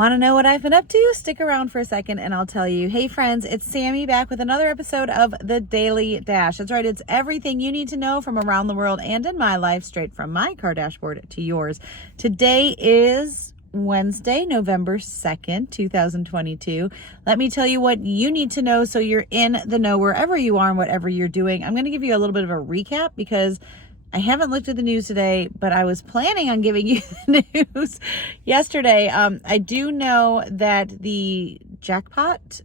Want to know what I've been up to? Stick around for a second and I'll tell you. Hey friends, it's Sammy back with another episode of The Daily Dash. That's right, it's everything you need to know from around the world and in my life, straight from my car dashboard to yours. Today is Wednesday, November 2nd, 2022. Let me tell you what you need to know so you're in the know wherever you are and whatever you're doing. I'm going to give you a little bit of a recap because I haven't looked at the news today, but I was planning on giving you the news yesterday. I do know that the jackpot,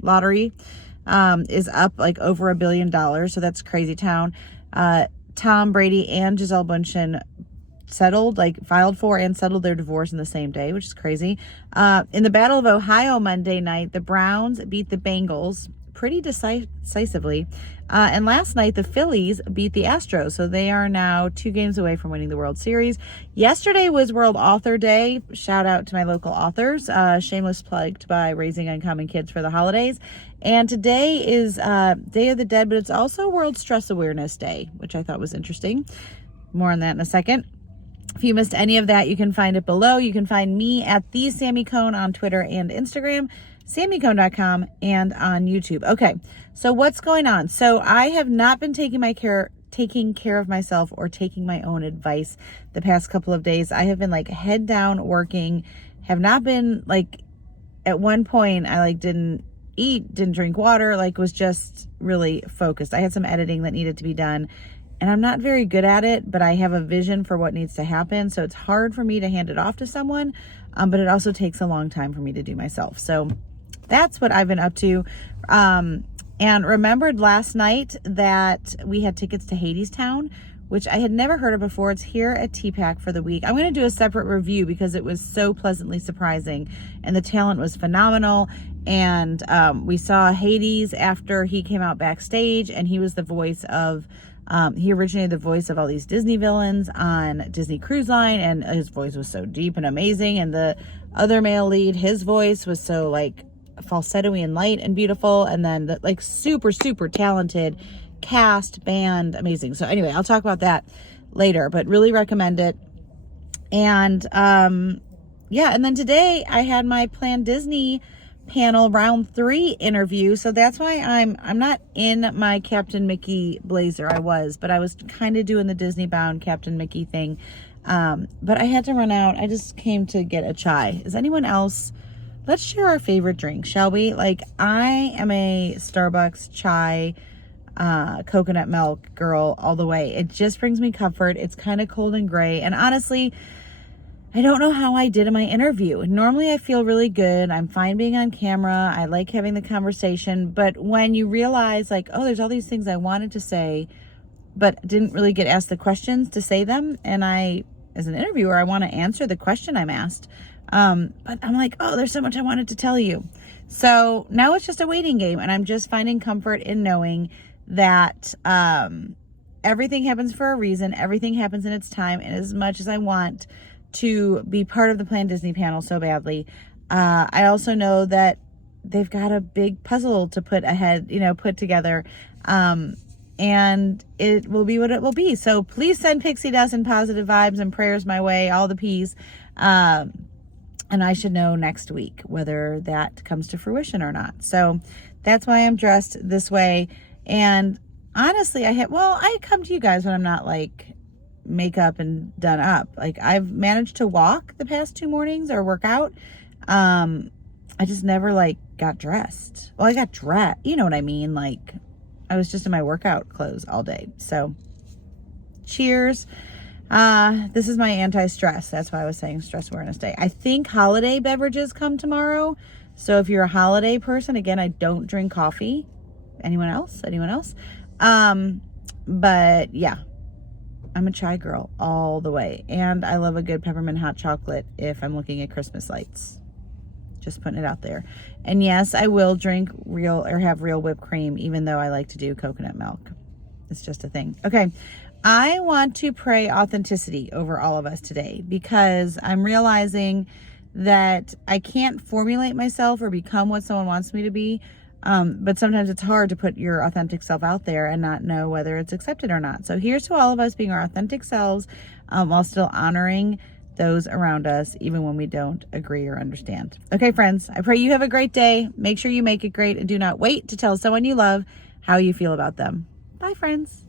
lottery, is up like over $1 billion. So that's crazy town. Tom Brady and Gisele Bündchen filed for and settled their divorce in the same day, which is crazy. In the Battle of Ohio Monday night, the Browns beat the Bengals pretty decisively. And last night, the Phillies beat the Astros. So they are now 2 games away from winning the World Series. Yesterday was World Author Day. Shout out to my local authors. Shameless plug by Raising Uncommon Kids for the holidays. And today is Day of the Dead, but it's also World Stress Awareness Day, which I thought was interesting. More on that in a second. If you missed any of that, you can find it below. You can find me at the Sammy Cone on Twitter and Instagram, sammycone.com, and on YouTube. Okay, so what's going on? So I have not been taking care of myself or taking my own advice the past couple of days. I have been head down working, have not been at one point I didn't eat, didn't drink water, was just really focused. I had some editing that needed to be done. And I'm not very good at it, but I have a vision for what needs to happen. So it's hard for me to hand it off to someone, but it also takes a long time for me to do myself. So that's what I've been up to. And remembered last night that we had tickets to Hadestown, which I had never heard of before. It's here at TPAC for the week. I'm going to do a separate review because it was so pleasantly surprising and the talent was phenomenal. And we saw Hades after he came out backstage, and he was the voice of he originated the voice of all these Disney villains on Disney Cruise Line, and his voice was so deep and amazing. And the other male lead, his voice was so falsetto-y and light and beautiful. And then the super, super talented cast, band, amazing. So anyway, I'll talk about that later, but really recommend it. And and then today I had my planDisney panel round 3 interview. So that's why I'm not in my Captain Mickey blazer. I was kind of doing the Disney bound Captain Mickey thing. But I had to run out. I just came to get a chai. Is anyone else? Let's share our favorite drink, shall we? I am a Starbucks chai, coconut milk girl all the way. It just brings me comfort. It's kind of cold and gray. And honestly, I don't know how I did in my interview. Normally I feel really good. I'm fine being on camera. I like having the conversation. But when you realize oh, there's all these things I wanted to say, but didn't really get asked the questions to say them. And I, as an interviewer, I want to answer the question I'm asked. But I'm oh, there's so much I wanted to tell you. So now it's just a waiting game. And I'm just finding comfort in knowing that everything happens for a reason. Everything happens in its time. And as much as I want to be part of the planDisney panel so badly, I also know that they've got a big puzzle to put together, and it will be what it will be. So please send pixie dust and positive vibes and prayers my way, all the peas, and I should know next week whether that comes to fruition or not. So that's why I'm dressed this way. And honestly, I come to you guys when I'm not makeup and done up. I've managed to walk the past 2 mornings or work out. I just never got dressed. Well, I got dressed, you know what I mean? I was just in my workout clothes all day. So cheers. This is my anti-stress. That's why I was saying Stress Awareness Day. I think holiday beverages come tomorrow. So if you're a holiday person, again, I don't drink coffee. Anyone else? But yeah, I'm a chai girl all the way. And I love a good peppermint hot chocolate if I'm looking at Christmas lights. Just putting it out there. And yes, I will drink have real whipped cream, even though I like to do coconut milk. It's just a thing. Okay. I want to pray authenticity over all of us today because I'm realizing that I can't formulate myself or become what someone wants me to be. But sometimes it's hard to put your authentic self out there and not know whether it's accepted or not. So here's to all of us being our authentic selves, while still honoring those around us, even when we don't agree or understand. Okay, friends, I pray you have a great day. Make sure you make it great, and do not wait to tell someone you love how you feel about them. Bye, friends.